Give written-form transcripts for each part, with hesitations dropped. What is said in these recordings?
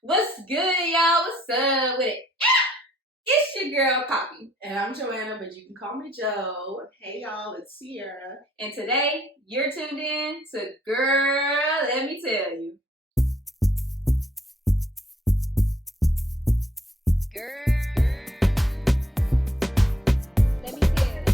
What's good, y'all? What's up with it? It's your girl, Poppy. And I'm Joanna, but you can call me Jo. Hey, y'all, it's Sierra. And today, you're tuned in to Girl, Let Me Tell You. Girl, let me tell you.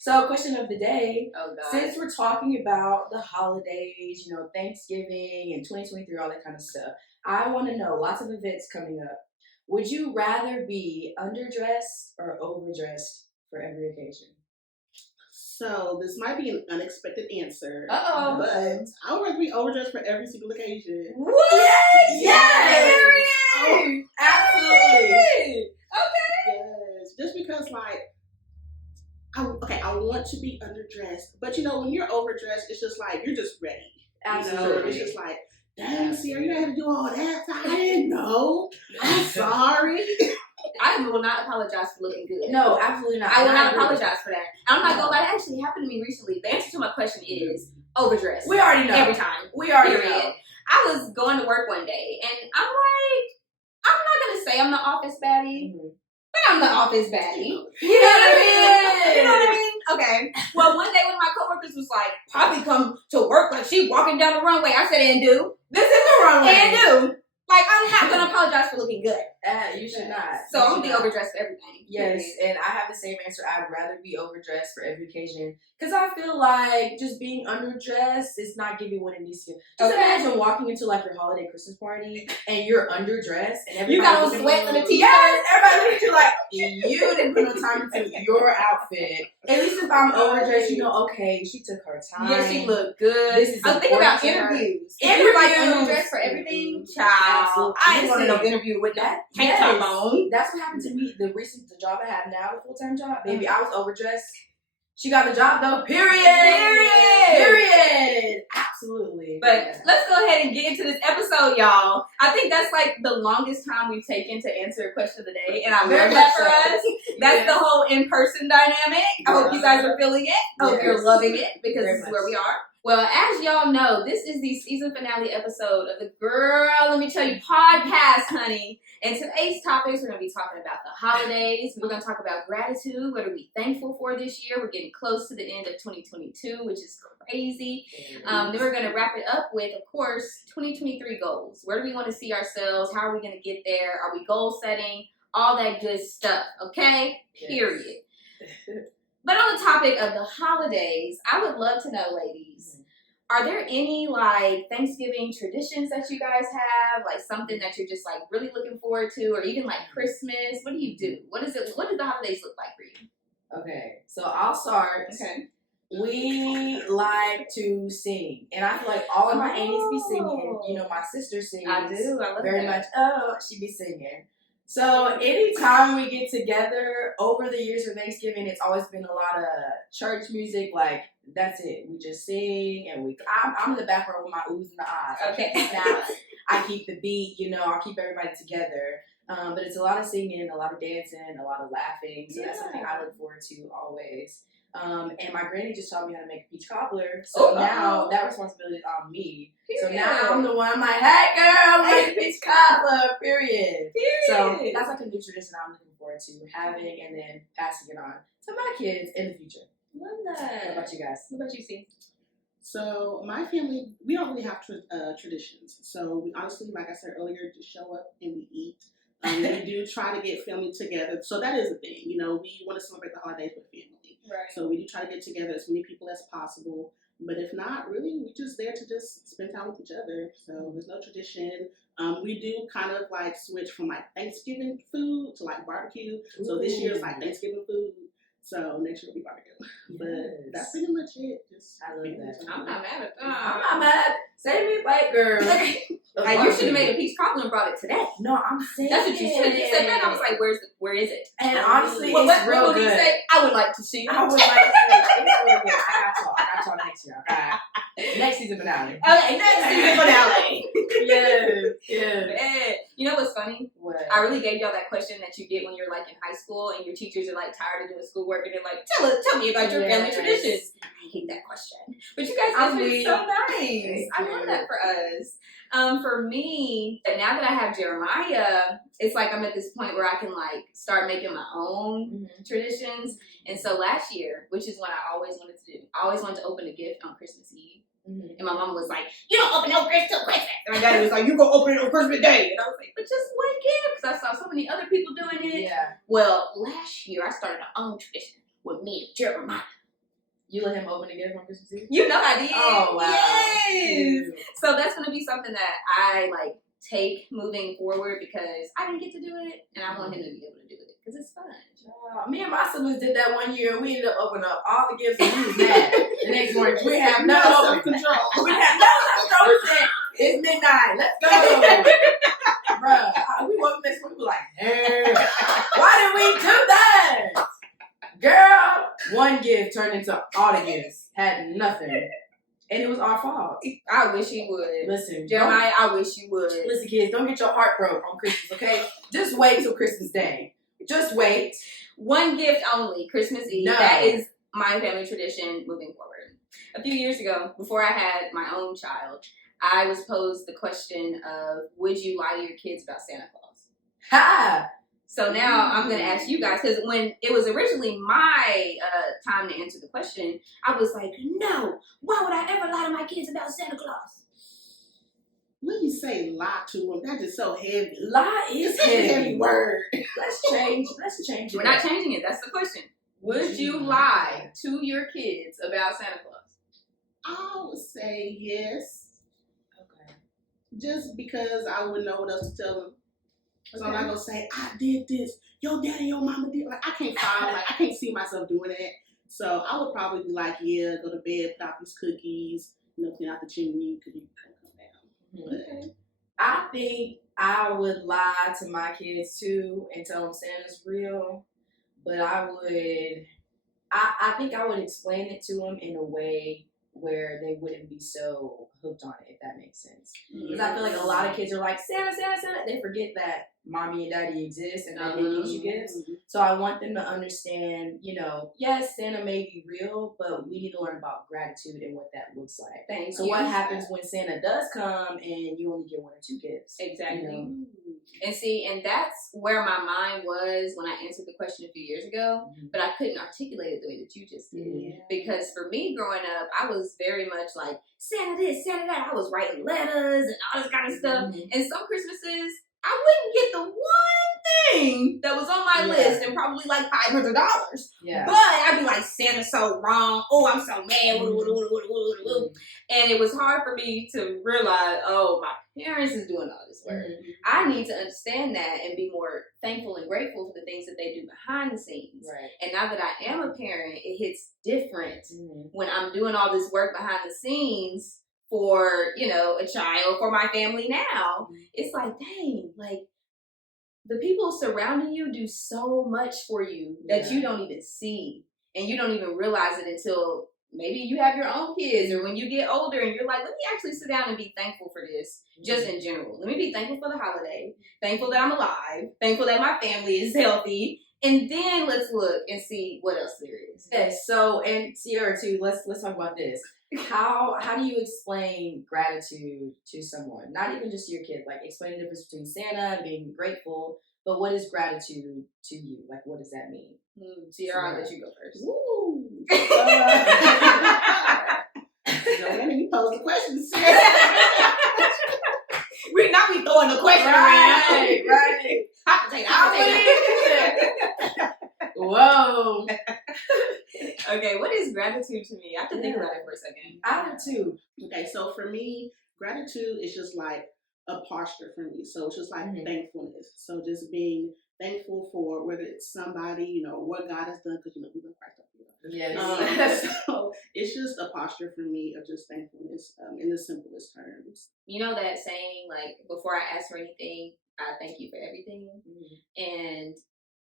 So, question of the day. Oh, God. Since we're talking about the holidays, Thanksgiving and 2023, all that kind of stuff, I want to know, lots of events coming up. Would you rather be underdressed or overdressed for every occasion? So, this might be an unexpected answer. Uh-oh. But I would rather be overdressed for every single occasion. What? Yes! Period! Absolutely. Okay. Yes. Just because, I want to be underdressed. But, when you're overdressed, it's just like, you're just ready. Absolutely. It's just like, dang, Sierra, you had to do all that? I didn't know. I'm sorry. I will not apologize for looking good. No, absolutely not. I will not apologize for that. I'm not gonna lie, that actually happened to me recently. The answer to my question is overdressed. We already know. Every time. We already Period. know. I was going to work one day and I'm like, I'm not gonna say I'm the office baddie, but I'm the office baddie. You know what I mean? You know what I mean? Okay. Well, one day one of my coworkers was like, Poppy come to work like she walking down the runway. I said, and do. This is the runway. And do. Like, I'm not gonna apologize for looking good. You should not. So I'm gonna be overdressed for everything. Yes, and I have the same answer. I'd rather be overdressed for every occasion because I feel like just being underdressed is not giving what it needs to. Just imagine walking into like your holiday Christmas party and you're underdressed and everybody you got on sweats and a t-shirt. Yes, everybody looks at you like you didn't put no time into your outfit. At least if I'm overdressed, okay, she took her time. Yeah, she looked good. This is I'm thinking about interviews. You're like underdressed for everything, child. I ain't want to no interview with that tank top on. That's what happened to me. The job I have now, the full-time job, baby, I was overdressed. She got the job though. Period. Absolutely. But let's go ahead and get into this episode, y'all. I think that's like the longest time we've taken to answer a question of the day, and I love that for us. That's the whole in-person dynamic. I hope you guys are feeling it. I hope you're loving it because this is where we are. Well, as y'all know, this is the season finale episode of the Girl, Let Me Tell You podcast, honey. And today's topics, we're going to be talking about the holidays. We're going to talk about gratitude. What are we thankful for this year? We're getting close to the end of 2022, which is crazy. Then we're going to wrap it up with, of course, 2023 goals. Where do we want to see ourselves? How are we going to get there? Are we goal setting? All that good stuff, okay? Yes. Period. But on the topic of the holidays, I would love to know, ladies, are there any Thanksgiving traditions that you guys have? Like something that you're just really looking forward to, or even Christmas? What do you do? What do the holidays look like for you? Okay, so I'll start. Okay. We like to sing, and I feel like all of my aunties be singing. My sister sings. I do. I love very that. much. Oh, she be singing. So anytime we get together over the years for Thanksgiving, it's always been a lot of church music. That's it. We just sing, and I'm in the back row with my oohs and the ahs. Okay. I keep the beat. I'll keep everybody together. But it's a lot of singing, a lot of dancing, a lot of laughing. So that's something I look forward to always. And my granny just taught me how to make a peach cobbler. So now that responsibility is on me. So now I'm the one. I'm like, hey girl, make a peach cobbler. Period. So that's a new tradition I'm looking forward to having and then passing it on to my kids in the future. Love that. What about you guys? What about you, C? So my family, we don't really have traditions. So we honestly, like I said earlier, just show up and we eat. We do try to get family together. So that is a thing. We want to celebrate the holidays with family. Right. So we do try to get together as many people as possible. But if not, really, we're just there to just spend time with each other. So there's no tradition. We do kind of switch from Thanksgiving food to barbecue. So this year it's Thanksgiving food. So next year will be barbecue. But that's pretty much it. I love that. I'm not mad at that. I'm not mad. Save me, white girl. You should have made a peach cobbler and brought it today. No, I'm saying that's what you should have. You said that, and I was like, "Where is it?" And honestly, what real did you say? I would like to see it. I would like to see it. It's really good. I got y'all next year. Okay. Next season finale. Okay, next season finale. Yes. Man, you know what's funny? What? I really gave y'all that question that you get when you're like in high school and your teachers are like tired of doing schoolwork and they're like, tell me about your family traditions. I hate that question. But you guys answered it so nice. I love that for us. For me, now that I have Jeremiah, it's like I'm at this point where I can like start making my own traditions. And so last year, which is what I always wanted to do, I always wanted to open a gift on Christmas Eve. And my mom was like, you don't open no gifts till Christmas. And my daddy was like, you go open it on Christmas Day. And I was like, but just one gift. Because I saw so many other people doing it. Yeah. Well, last year I started my own tradition with me and Jeremiah. You let him open a gift on Christmas Eve? You know I did. Oh, wow. Yes. So that's going to be something that I like take moving forward because I didn't get to do it. And I want him to be able to do it because it's fun. Me and my siblings did that one year. We ended up opening up all the gifts and we was mad. The next morning, we have no self-control. We have no self-control. We said, it's midnight. Let's go. Bruh, we woke up next morning, we were like, hey, why did we do that? Girl, one gift turned into all the gifts. Had nothing. And it was our fault. I wish you would. Listen, Jeremiah, I wish you would. Listen, kids, don't get your heart broke on Christmas, okay? Just wait till Christmas Day. Just wait. One gift only, Christmas Eve. No. That is my family tradition moving forward. A few years ago, before I had my own child, I was posed the question of, would you lie to your kids about Santa Claus? Ha! So now I'm going to ask you guys, because when it was originally my time to answer the question, I was like, no, why would I ever lie to my kids about Santa Claus? When you say lie to them, that is so heavy. Lie is It's a heavy word. Let's change it. We're not changing it. That's the question. Would you lie to your kids about Santa Claus? I would say yes. Okay. Just because I wouldn't know what else to tell them. So I'm not gonna say I did this. Your daddy, your mama did. Like I can't see myself doing that. So I would probably be like, yeah, go to bed, put out these cookies, clean out the chimney, because you can come down. Okay. I think I would lie to my kids too and tell them Santa's real, but I think I would explain it to them in a way where they wouldn't be so hooked on it, if that makes sense. Because I feel like a lot of kids are like, Santa, Santa, Santa. They forget that mommy and daddy exist and that they get you gifts. So I want them to understand, yes, Santa may be real, but we need to learn about gratitude and what that looks like. So what happens when Santa does come and you only get one or two gifts? Exactly. And see, and that's where my mind was when I answered the question a few years ago, but I couldn't articulate it the way that you just did. Yeah. Because for me growing up, I was very much like, Santa this, Santa that. I was writing letters and all this kind of stuff. And some Christmases, I wouldn't get the one thing that was on my list and probably like $500. Yeah. But I'd be like, Santa's so wrong. Oh, I'm so mad. And it was hard for me to realize, oh, my parents is doing all this work. I need to understand that and be more thankful and grateful for the things that they do behind the scenes. Right. And now that I am a parent, it hits different when I'm doing all this work behind the scenes for, a child, for my family now. It's like, dang, like the people surrounding you do so much for you that you don't even see. And you don't even realize it until maybe you have your own kids or when you get older and you're like, let me actually sit down and be thankful for this, just in general. Let me be thankful for the holiday, thankful that I'm alive, thankful that my family is healthy, and then let's look and see what else there is. Okay, so, and Sierra too, let's talk about this. How do you explain gratitude to someone? Not even just to your kid, like explain the difference between Santa and being grateful, but what is gratitude to you? Like, what does that mean? Sierra, I'll let you go first. Woo! Joanna, you pose the questions. We not be throwing the question around. Right. Hot potato. Whoa. Okay, what is gratitude to me? I have to think about it for a second. I do too. Okay, so for me, gratitude is just like a posture for me. So it's just like thankfulness. So just being thankful for whether it's somebody, what God has done, because we've been Christ up. Yes. So it's just a posture for me of just thankfulness in the simplest terms. You know that saying, like, before I ask for anything, I thank you for everything. And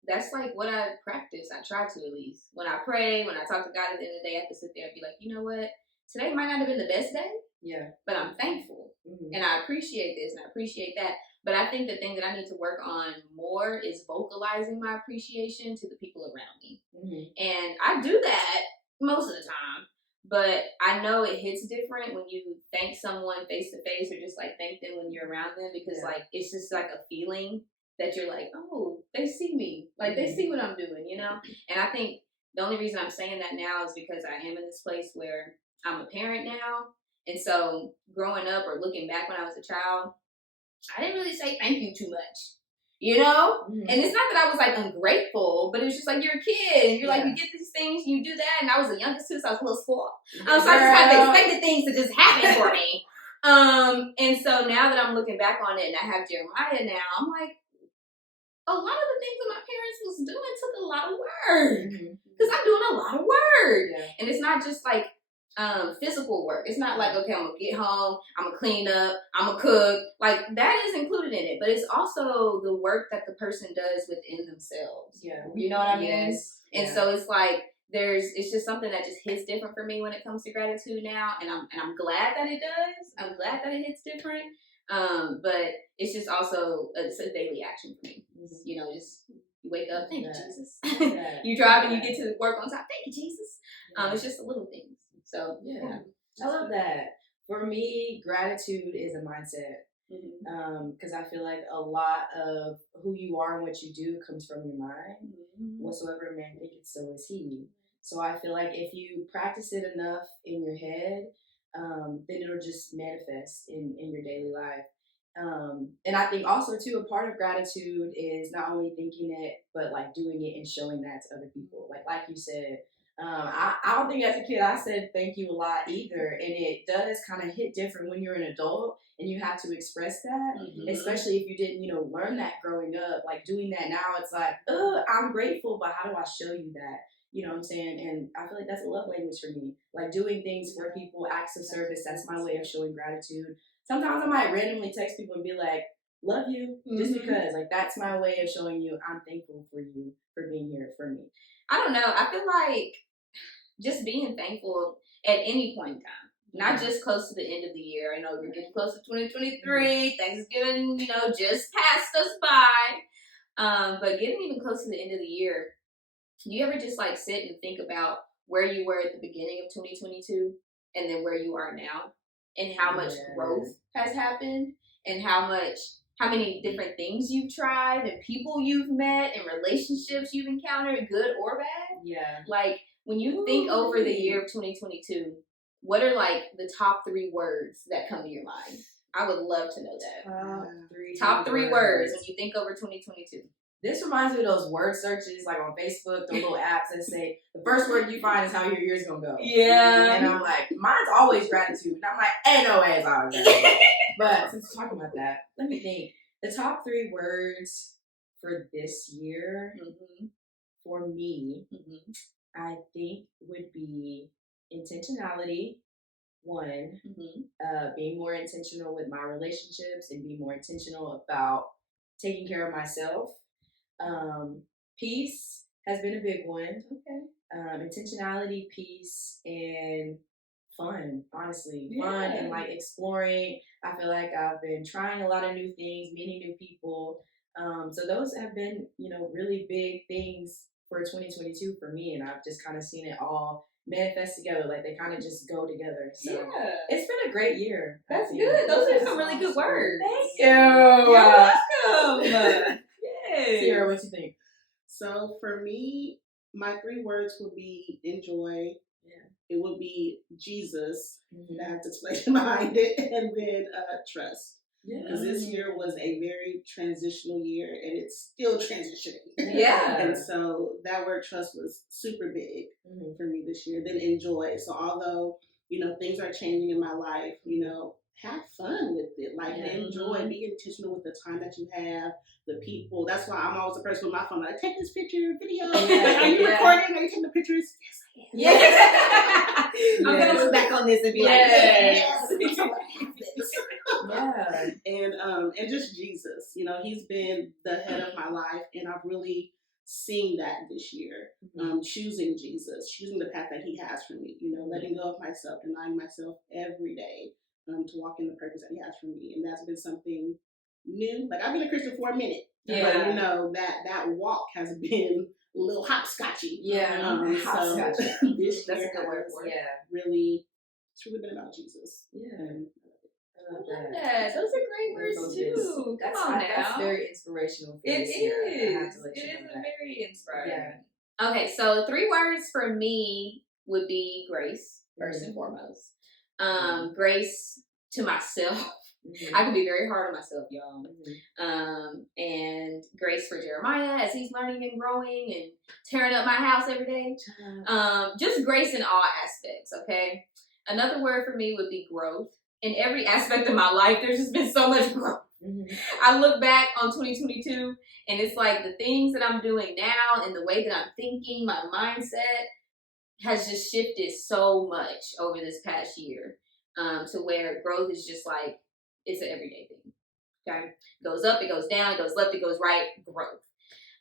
that's like what I practice. I try to, at least. When I pray, when I talk to God at the end of the day, I have to sit there and be like, you know what? today might not have been the best day, but I'm thankful. And I appreciate this and I appreciate that. But I think the thing that I need to work on more is vocalizing my appreciation to the people around me. And I do that most of the time. But I know it hits different when you thank someone face to face or just like thank them when you're around them, because like it's just like a feeling that you're like, oh, they see me. Like they see what I'm doing, you know? And I think the only reason I'm saying that now is because I am in this place where I'm a parent now. And so growing up or looking back when I was a child, I didn't really say thank you too much, you know? And it's not that I was like ungrateful, but it was just like you're a kid and you're like, you get these things and you do that. And I was the youngest too, so I was a little spoiled. So I just had to expect the things to just happen for me. And so now that I'm looking back on it and I have Jeremiah now, I'm like, a lot of the things that my parents was doing took a lot of work. Because I'm doing a lot of work. And it's not just like physical work. It's not like, okay, I'm gonna get home, I'm gonna clean up, I'm gonna cook. Like that is included in it, but it's also the work that the person does within themselves. You know what I mean? And so it's like it's just something that just hits different for me when it comes to gratitude now, and I'm glad that it does. I'm glad that it hits different. But it's just also it's a daily action for me. You know, just you wake up, thank you, Jesus. You drive and you get to work on time, thank you, Jesus. It's just the little things. So I love that. For me, gratitude is a mindset. Because I feel like a lot of who you are and what you do comes from your mind. Whatsoever a man thinketh, so is he. So I feel like if you practice it enough in your head, then it'll just manifest in your daily life. And I think also too, a part of gratitude is not only thinking it, but like doing it and showing that to other people. Like you said, I don't think as a kid I said thank you a lot either, and it does kind of hit different when you're an adult and you have to express that, especially if you didn't, learn that growing up. Like doing that now, it's like, I'm grateful, but how do I show you that? You know what I'm saying? And I feel like that's a love language for me. Like doing things for people, acts of service, that's my way of showing gratitude. Sometimes I might randomly text people and be like, love you, just because. Like that's my way of showing you I'm thankful for you for being here for me. I don't know. I feel like just being thankful at any point in time, not just close to the end of the year. I know we're getting close to 2023. Thanksgiving, just passed us by. But getting even close to the end of the year, do you ever just like sit and think about where you were at the beginning of 2022 and then where you are now, and how much growth has happened, and how many different things you've tried and people you've met and relationships you've encountered, good or bad? Like when you think over the year of 2022, what are like the top 3 words that come to your mind? I would love to know that. Top three words when you think over 2022. This reminds me of those word searches like on Facebook, the little apps that say the first word you find is how your year's gonna go. And I'm like, mine's always gratitude. And I'm like, ain't no way it's always gratitude. But since we're talking about that, let me think. The top 3 words for this year for me, I think would be intentionality. One, being more intentional with my relationships and being more intentional about taking care of myself. Peace has been a big one. Intentionality, peace, and fun. Honestly, fun and like exploring. I feel like I've been trying a lot of new things, meeting new people. So those have been, really big things for 2022 for me, and I've just kind of seen it all manifest together. Like they kind of just go together. So it's been a great year. That's good. Those are some really good words. Thank you. You're welcome. Sierra, what you think? So for me, my 3 words would be enjoy. It would be Jesus. I have to explain behind it, and then trust. Because this year was a very transitional year, and it's still transitioning. And so that word trust was super big for me this year. Then enjoy. So although, things are changing in my life, have fun with it. Like enjoy, be intentional with the time that you have, the people. That's why I'm always the person with my phone. Like, take this picture, video. Are you recording? Are you taking the pictures? Yes, I am. I'm gonna look back on this and be like, yes. And just Jesus, he's been the head of my life, and I've really seeing that this year, choosing Jesus, choosing the path that He has for me, letting go of myself, denying myself every day to walk in the purpose that He has for me. And that's been something new. Like, I've been a Christian for a minute, but that walk has been a little hopscotchy. Hopscotchy. So this That's year a good word for it. it's really been about Jesus. I love that. Those are great words too. Come on now. That's very inspirational for It this year. I have is. to let It you is know that. very inspiring. Okay, so 3 words for me would be grace, first and foremost. Grace to myself. I can be very hard on myself, y'all. And grace for Jeremiah as he's learning and growing and tearing up my house every day. Just grace in all aspects, okay? Another word for me would be growth. In every aspect of my life, there's just been so much growth. I look back on 2022, and it's like the things that I'm doing now and the way that I'm thinking, my mindset has just shifted so much over this past year, to where growth is just like, it's an everyday thing. Okay, it goes up, it goes down, it goes left, it goes right. Growth.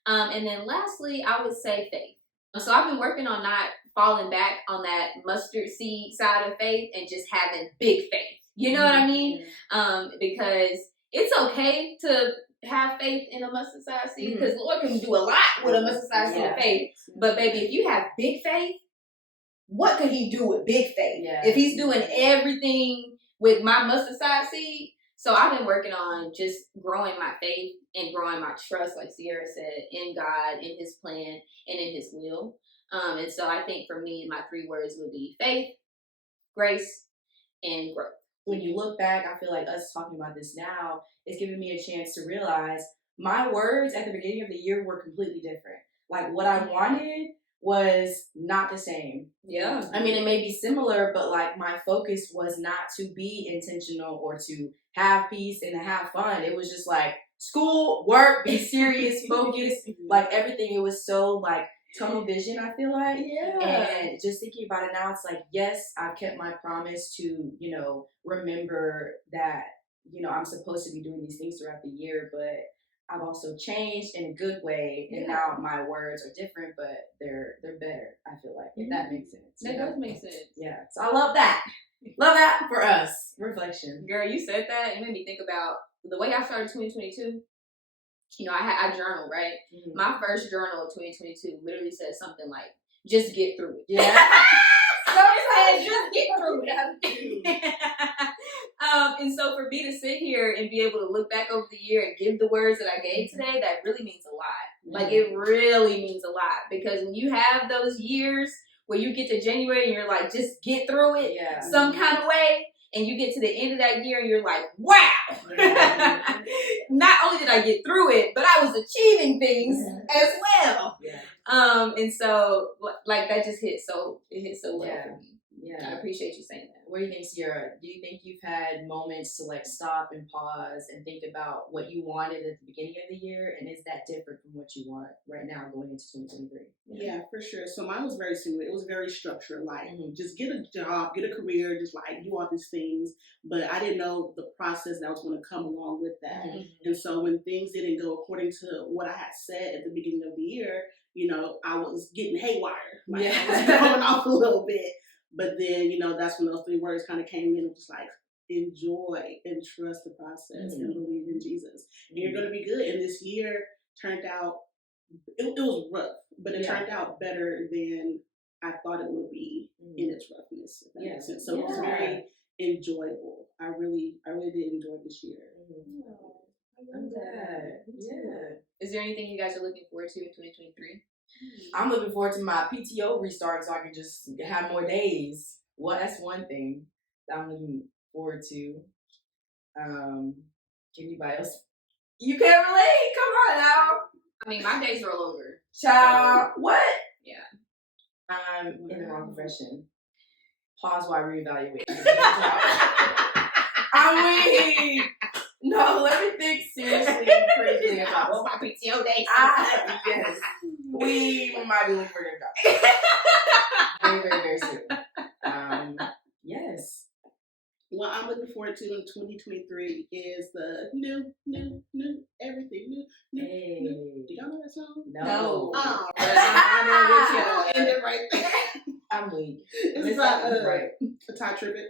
And then lastly, I would say faith. So I've been working on not falling back on that mustard seed side of faith and just having big faith. You know what I mean? Because it's okay to have faith in a mustard side seed, because the Lord can do a lot with a mustard side seed of faith. But baby, if you have big faith, what could He do with big faith? If He's doing everything with my mustard side seed. So I've been working on just growing my faith and growing my trust, like Sierra said, in God, in His plan, and in His will. And so I think for me, my 3 words would be faith, grace, and growth. When you look back, I feel like us talking about this now is giving me a chance to realize my words at the beginning of the year were completely different. Like, what I wanted was not the same. I mean, it may be similar, but like my focus was not to be intentional or to have peace and to have fun. It was just like school, work, be serious, focus, like everything. It was so like tunnel vision, I feel like. And just thinking about it now, it's like, yes, I've kept my promise to, remember that, I'm supposed to be doing these things throughout the year, but I've also changed in a good way, and now my words are different, but they're better, I feel like, if that makes sense. That does make sense. Yeah, so I love that. Love that for us. Reflection. Girl, you said that, it made me think about the way I started 2022. I journal, right? My first journal of 2022 literally said something like, just get through it. So it said, just get through it. And so for me to sit here and be able to look back over the year and give the words that I gave today, that really means a lot. Like, it really means a lot, because when you have those years where you get to January and you're like, just get through it some kind of way, and you get to the end of that year and you're like, wow, not only did I get through it, but I was achieving things as well. And so like that just hit so well for me. I appreciate you saying that. What do you think, Sierra? Do you think you've had moments to like stop and pause and think about what you wanted at the beginning of the year, and is that different from what you want right now going into 2023? Yeah, for sure. So mine was very similar. It was very structured, like just get a job, get a career, just like do all these things. But I didn't know the process that was going to come along with that. And so when things didn't go according to what I had said at the beginning of the year, I was getting haywire. Like I was going off a little bit. But then, that's when those 3 words kind of came in. It was like, enjoy and trust the process and believe in Jesus. And you're going to be good. And this year turned out, it was rough, but it turned out better than I thought it would be in its roughness, if that makes sense. So it was very enjoyable. I really did enjoy this year. I'm glad. Is there anything you guys are looking forward to in 2023? I'm looking forward to my PTO restart so I can just have more days. Well, that's one thing that I'm looking forward to. Anybody else? You can't relate? Come on now. I mean, my days roll over. Child, what? Yeah. I'm in the wrong profession. Pause while I reevaluate. I'm weak. No, let me think seriously and critically about my PTO days. Yes. We might be looking for a new job. Very, very, very soon. Yes. What I'm looking forward to in 2023 is the new everything. New. Do y'all know that song? No. Oh, right. End it right there. I'm weak. It's about right. Ty Tribbett.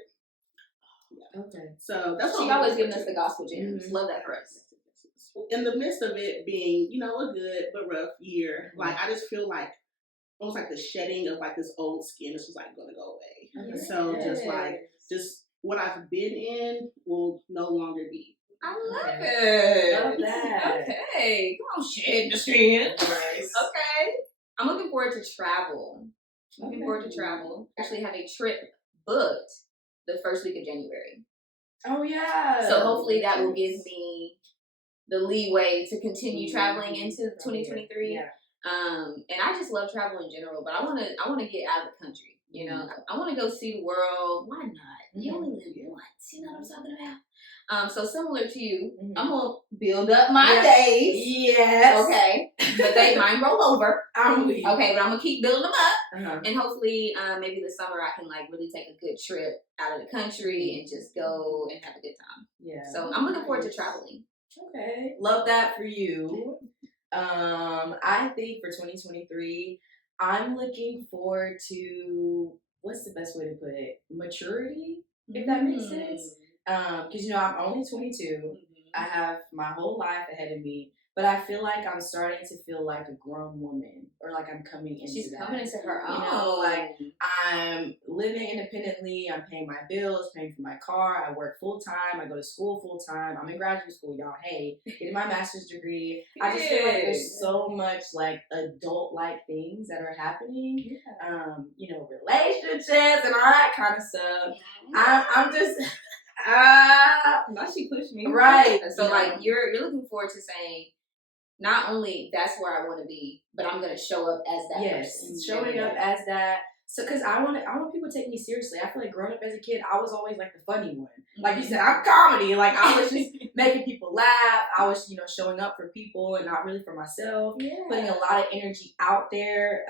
Okay. So that's She what always giving us the gospel gems. Love that for us. In the midst of it being, a good but rough year, like I just feel like almost like the shedding of like this old skin is just like gonna go away. Yes. So just what I've been in will no longer be. I love it. Love that. Okay. Come on, shed the skin. Nice. Okay. I'm looking forward to travel. Looking forward to travel. Actually have a trip booked the first week of January. Oh yeah. So hopefully that will give me the leeway to continue traveling into 2023. Yeah. And I just love travel in general, but I wanna get out of the country. I want to go see the world. Why not? You only live once. You know what I'm talking about? So similar to you, I'm gonna build up my days. Yes. Okay. But they might roll over. I'm weak. Okay, but I'm gonna keep building them up, Uh-huh. and hopefully, maybe this summer I can like really take a good trip out of the country and just go and have a good time. Yeah. So I'm looking forward to traveling. Okay. Love that for you. I think for 2023, I'm looking forward to, what's the best way to put it? Maturity, if that makes sense. Because, I'm only 22. I have my whole life ahead of me. But I feel like I'm starting to feel like a grown woman, or like I'm coming into She's that. coming into her own. Like I'm living independently. I'm paying my bills, paying for my car. I work full time. I go to school full time. I'm in graduate school, y'all. Hey, getting my master's degree. I just feel like there's so much like adult-like things that are happening. Relationships and all that kind of stuff. I'm just. Now she pushed me. Right. So like you're looking forward to saying, not only that's where I want to be, but I'm gonna show up as that person. Showing up as that. So, because I want people to take me seriously. I feel like growing up as a kid, I was always like the funny one. Like you said, I'm comedy. Like I was just making people laugh. I was, showing up for people and not really for myself. Yeah. Putting a lot of energy out there.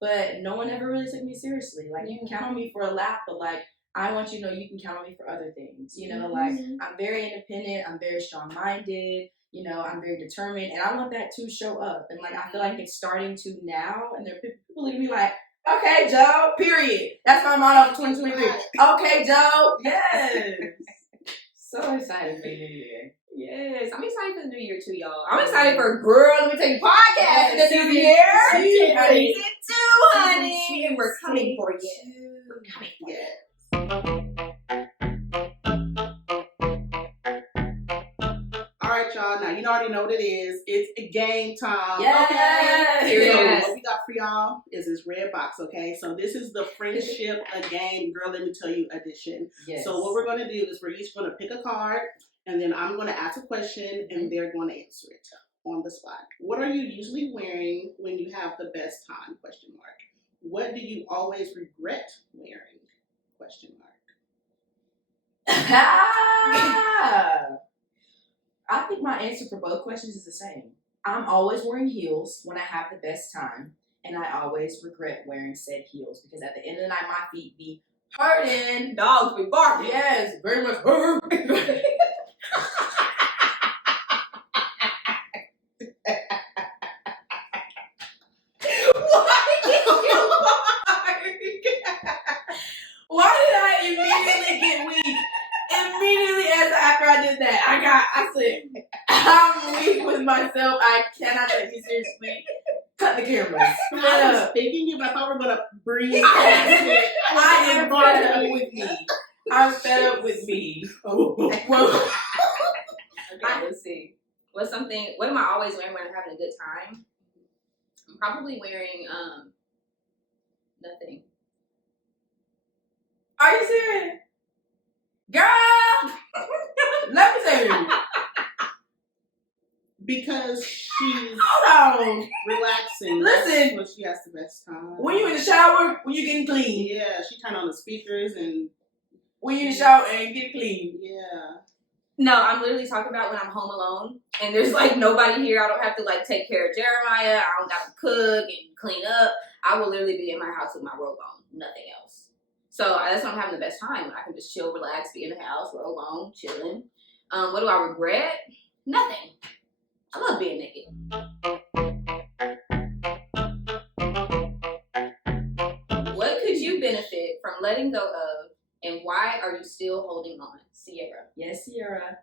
But no one ever really took me seriously. Like you can count on me for a laugh, but like I want you to know you can count on me for other things. Like I'm very independent. I'm very strong-minded. I'm very determined, and I want that to show up. And like I feel like it's starting to now, and there are people looking at me like, "Okay, Joe." Period. That's my motto for 2023. Okay, Joe. Yes. So excited for the new year. Yes, I'm excited for the new year too, y'all. I'm excited for Girl Let Me Take Podcast in the new year. Season 2, honey, and we're coming for you. We're coming for you. Y'all. Now, you already know what it is. It's a game time. Yes. Okay? So what we got for y'all is this red box, okay? So this is the Friendship a Game Girl Let Me Tell You edition. Yes. So what we're going to do is we're each going to pick a card, and then I'm going to ask a question, and they're going to answer it on the spot. What are you usually wearing when you have the best time? ? What do you always regret wearing? ? I think my answer for both questions is the same. I'm always wearing heels when I have the best time, and I always regret wearing said heels because at the end of the night, my feet be hurting. Dogs be barking. Yes, very much hurting. Why did I immediately get weak? Immediately after I did that, I said, I'm weak with myself. I cannot take me seriously. Cut the cameras. I was thinking you, but I thought we were going to breathe. I am fed up with me. I'm fed up with me. Okay, let's see. What am I always wearing when I'm having a good time? I'm probably wearing, nothing. Are you serious? Girl! Let me tell you. Because she's relaxing. Listen. When she has the best time. When you in the shower, when you getting clean. Yeah, she turned on the speakers and... When you in the shower and get clean. Yeah. No, I'm literally talking about when I'm home alone and there's like nobody here. I don't have to like take care of Jeremiah. I don't got to cook and clean up. I will literally be in my house with my robe on. Nothing else. So that's when I'm having the best time. I can just chill, relax, be in the house, robe on, chilling. What do I regret? Nothing. I love being naked. letting go of, and why are you still holding on? Sierra. Yes, Sierra.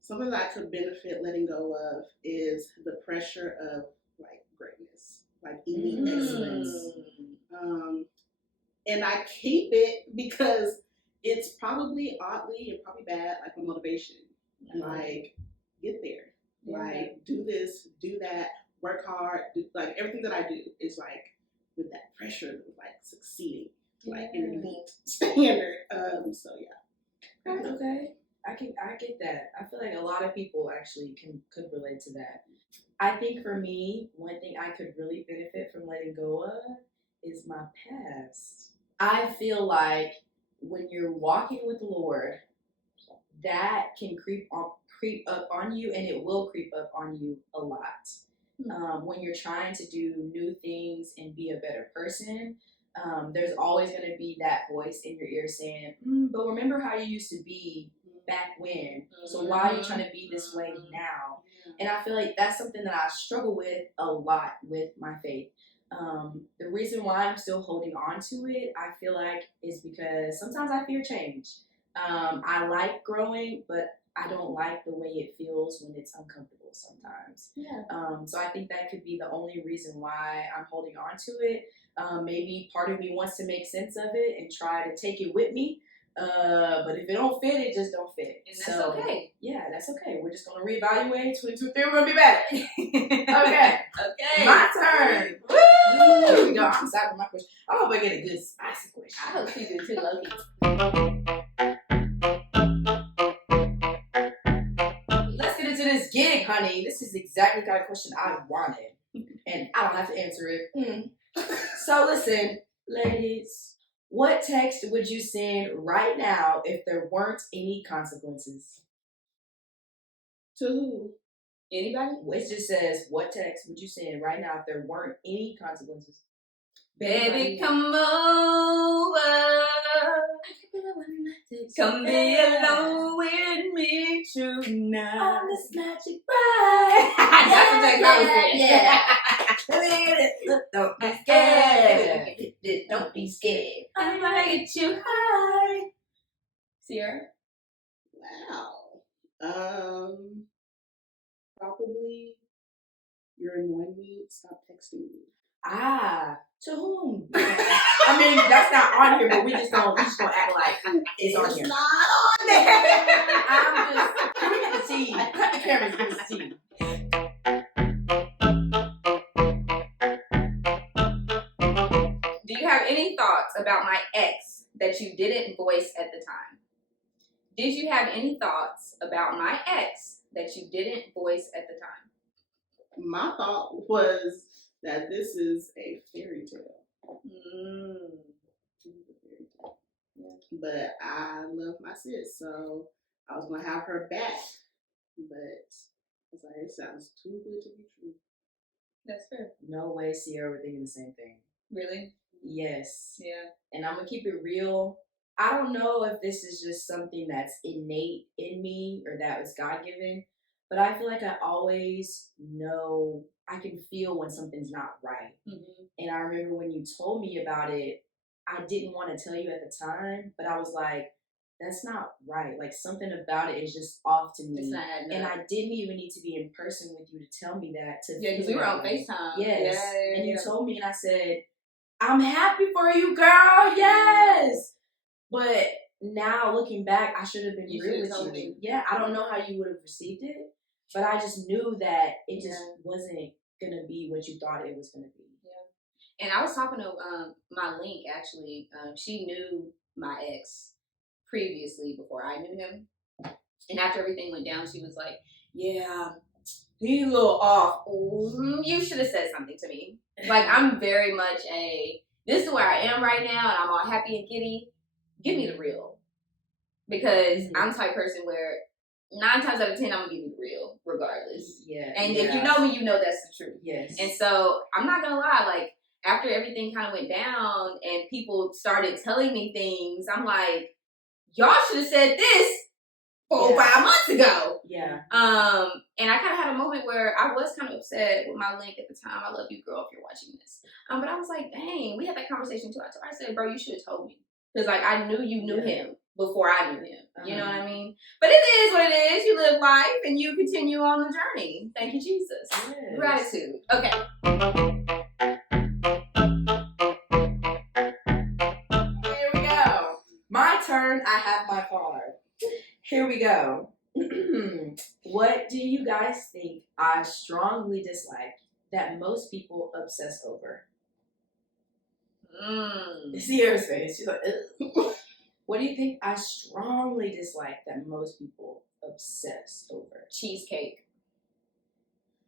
Something that I could benefit letting go of is the pressure of like greatness, like elite excellence. And I keep it because it's probably oddly and probably bad, like a motivation. Like, get there. Like, do this, do that, work hard. Like, everything that I do is like with that pressure of like succeeding, like an elite standard. So yeah. Okay. I get that. I feel like a lot of people actually could relate to that. I think for me, one thing I could really benefit from letting go of is my past. I feel like when you're walking with the Lord, that can creep up on you, and it will creep up on you a lot. When you're trying to do new things and be a better person, there's always going to be that voice in your ear saying, but remember how you used to be back when, so why are you trying to be this way now? And I feel like that's something that I struggle with a lot with my faith. The reason why I'm still holding on to it, I feel like, is because sometimes I fear change. I like growing, but I don't like the way it feels when it's uncomfortable sometimes. So I think that could be the only reason why I'm holding on to it. Maybe part of me wants to make sense of it and try to take it with me. But if it don't fit, it just don't fit. And that's okay. Yeah, that's okay. We're just gonna reevaluate. 2023, we're gonna be better. Okay. Okay. My turn. Woo! Here we go. I'm excited for my question. I hope I get a good spicy question. I hope she do too, Loki. Let's get into this gig, honey. This is exactly the kind of question I wanted. And I don't have to answer it. So listen, ladies, what text would you send right now if there weren't any consequences? To who? Anybody? It just says, what text would you send right now if there weren't any consequences? Baby, come over. Come be alone with me tonight. On this magic ride. That's what that girl Yeah. Don't be scared. Don't be scared. I might get you high. Sierra? Wow. Probably you're annoying me. Stop texting me. To whom? I mean, that's not on here, but we just gonna act like it's on here. Not on there. I'm just, can we get the tea? Cut the cameras, give us the tea. Do you have any thoughts about my ex that you didn't voice at the time? Did you have any thoughts about my ex that you didn't voice at the time? My thought was that this is a fairy tale. But I love my sis, so I was gonna have her back. But I was like, it sounds too good to be true. That's fair. No way, Sierra, we're thinking the same thing. Really? Yes. Yeah. And I'm gonna keep it real. I don't know if this is just something that's innate in me or that was God given, but I feel like I always know, I can feel when something's not right. And I remember when you told me about it, I didn't want to tell you at the time, but I was like, that's not right. Like, something about it is just off to me. It's not adding and up. I didn't even need to be in person with you to tell me that. Yeah, because we were on FaceTime. Yes. Yeah, and you told me, and I said, I'm happy for you, girl. Yes. But now looking back, I should have been real with you. Me. Yeah, I don't know how you would have received it, but I just knew that it just wasn't gonna be what you thought it was gonna be. Yeah. And I was talking to my link actually. She knew my ex previously before I knew him, and after everything went down, she was like, "Yeah, he a little off. You should have said something to me." Like, I'm very much this is where I am right now, and I'm all happy and giddy. Give me the real. Because I'm the type of person where 9 times out of 10, I'm going to give you the real, regardless. Yeah. And if you know me, you know that's the truth. Yes. And so, I'm not going to lie, like, after everything kind of went down and people started telling me things, I'm like, y'all should have said this 4 or 5 months ago. Yeah. And I kind of had a moment where I was kind of upset with my link at the time. I love you, girl, if you're watching this. But I was like, dang, we had that conversation too. I said, bro, you should have told me. Because, like, I knew you knew him before I knew him. You know what I mean? But it is what it is. You live life and you continue on the journey. Thank you, Jesus. Yes. Gratitude. Okay. Here we go. My turn. I have my card. Here we go. What do you guys think I strongly dislike that most people obsess over? Sierra's face. She's like, ugh. What do you think I strongly dislike that most people obsess over? Cheesecake.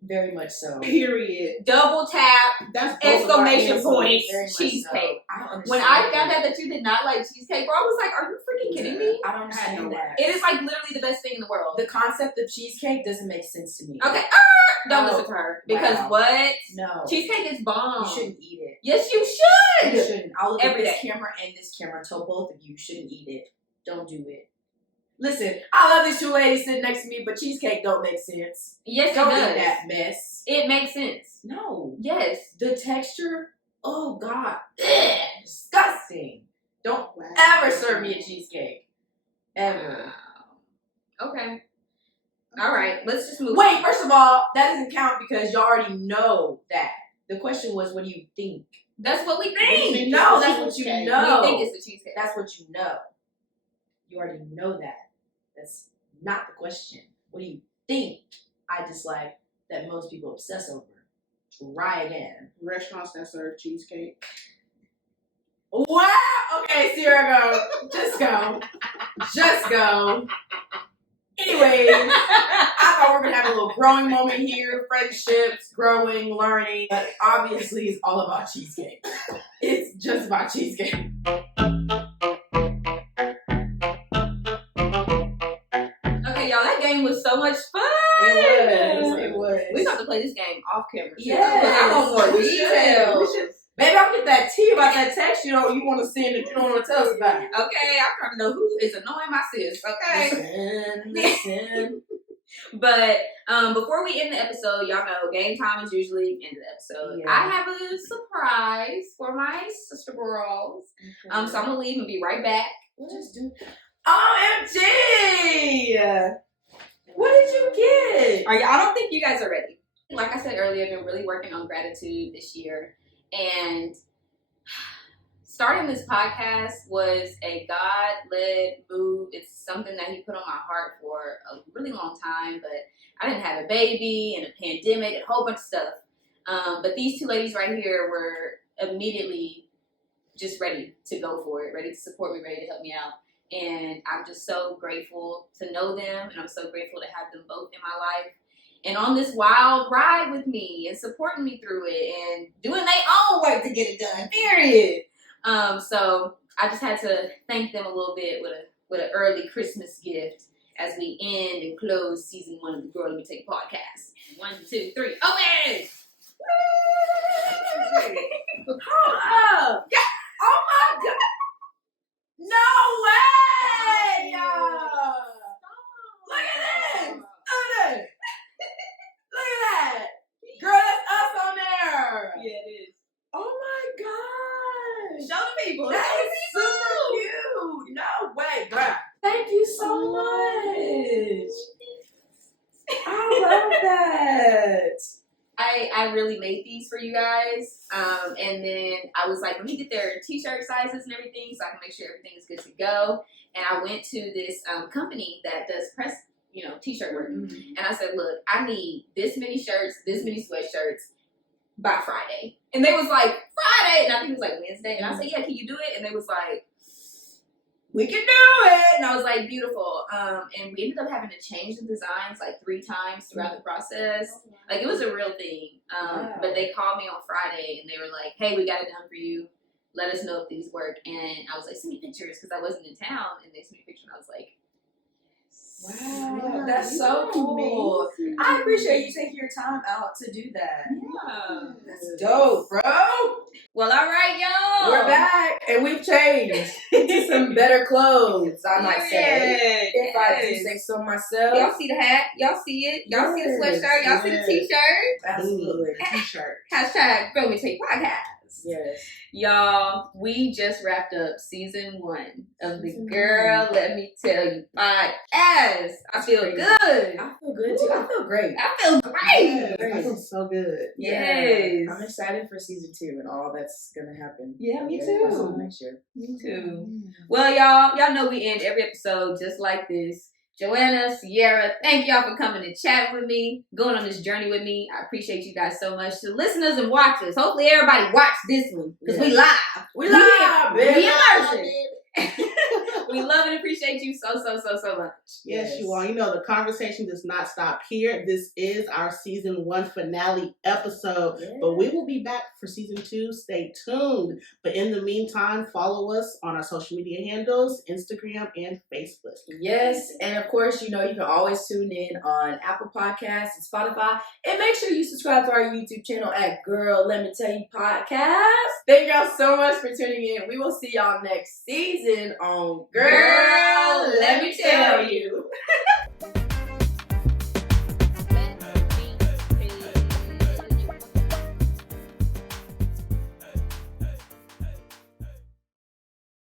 Very much so. Period. Double tap. That's Exclamation point. Very much Cheesecake. So. I don't understand When I found out that you did not like cheesecake, bro, I was like, are you freaking kidding me? I don't understand that. It is like literally the best thing in the world. The concept of cheesecake doesn't make sense to me. Okay. Don't listen to her. Because what? No. Cheesecake is bomb. You shouldn't eat it. Yes, you should. You shouldn't. I'll look at Every this day. camera and this camera and tell both of you shouldn't eat it. Don't do it. Listen, I love these two ladies sitting next to me, but cheesecake don't make sense. Yes, Don't it does. eat that mess. It makes sense. No. Yes. The texture, oh God. Ugh, disgusting. Don't Wow. ever serve me a cheesecake. Ever. Wow. Okay. All right. Let's just move Wait, on. first of all, that doesn't count because you already know that. The question was, what do you think? That's what we You think. think No, it's that's the what you cheesecake. know. We think it's the cheesecake. That's what you know. You already know that. That's not the question. What do you think I dislike that most people obsess over? Try again. Restaurants that serve cheesecake. Wow! Okay, Sierra, go. Just go. Just go. Anyways, I thought we were going to have a little growing moment here. Friendships, growing, learning. But obviously, it's all about cheesecake. It's just about cheesecake. Okay, y'all, that game was so much fun. It was. We about to play this game off camera. too. Yes. I want more We should. details. We should. Baby, I'll get that tea about that text you want to send that you don't want to tell us about. Okay, I'm trying to know who is annoying my sis. Okay. Listen. But before we end the episode, y'all know game time is usually end of the episode. Yeah. I have a surprise for my sister girls. So I'm gonna leave and be right back. Just do. OMG! What did you get? I don't think you guys are ready. Like I said earlier, I've been really working on gratitude this year, and starting this podcast was a God-led move. It's something that He put on my heart for a really long time, but I didn't have a baby and a pandemic and a whole bunch of stuff. But these two ladies right here were immediately just ready to go for it, ready to support me, ready to help me out. And I'm just so grateful to know them, and I'm so grateful to have them both in my life and on this wild ride with me and supporting me through it and doing their own work to get it done, period. So I just had to thank them a little bit with an early Christmas gift as we end and close season 1 of the Girl Let Me Take podcast. 1, 2, 3, open! Hold up! Oh my God! No way! Look at this! Look at this! Look at that! Girl, that's us on there! Yeah, it is. Oh my God! Show the people. That is super cute! No way, girl. Thank you so much! I love that! I really made these for you guys. And then I was like, let me get their t-shirt sizes and everything so I can make sure everything is good to go. And I went to this company that does press, t-shirt work. Mm-hmm. And I said, look, I need this many shirts, this many sweatshirts by Friday. And they was like, Friday? And I think it was like Wednesday. And I said, yeah, can you do it? And they was like, we can do it. And I was like, beautiful. And we ended up having to change the designs like 3 times throughout the process. Like, it was a real thing. Wow. But they called me on Friday and they were like, hey, we got it done for you. Let us know if these work. And I was like, send me pictures because I wasn't in town. And they sent me a picture and I was like, Wow, Yeah, that's so cool. amazing. I appreciate you taking your time out to do that. Yeah. That's dope, bro. Well, all right, y'all. We're back, and we've changed to some better clothes, I might say. If I do say so myself. Y'all see the hat? Y'all see it? Y'all see the sweatshirt? Y'all see the t-shirt? Absolutely. T-shirt. Hashtag Grow Me Take Podcast. Yes. Y'all, we just wrapped up season 1 of the Season Girl Let Me Tell You podcast. I feel Crazy. good. I feel good too. I feel great. I feel great. Yes, I feel so good. Yes. I'm excited for season 2 and all that's gonna happen. Yeah, me Yeah, too. next year. Me too. Well, y'all know we end every episode just like this. Joanna, Sierra, thank y'all for coming and chatting with me, going on this journey with me. I appreciate you guys so much. To listeners and watchers, hopefully everybody watched this one because we live. We live, baby. We immersion. We love and appreciate you so much. Yes, you are. You know, the conversation does not stop here. This is our season 1 finale episode, but we will be back for season 2. Stay tuned. But in the meantime, follow us on our social media handles, Instagram and Facebook. Yes, and of course, you can always tune in on Apple Podcasts and Spotify. And make sure you subscribe to our YouTube channel at Girl Let Me Tell You Podcast. Thank y'all so much for tuning in. We will see y'all next season on Girl Let Me Tell You.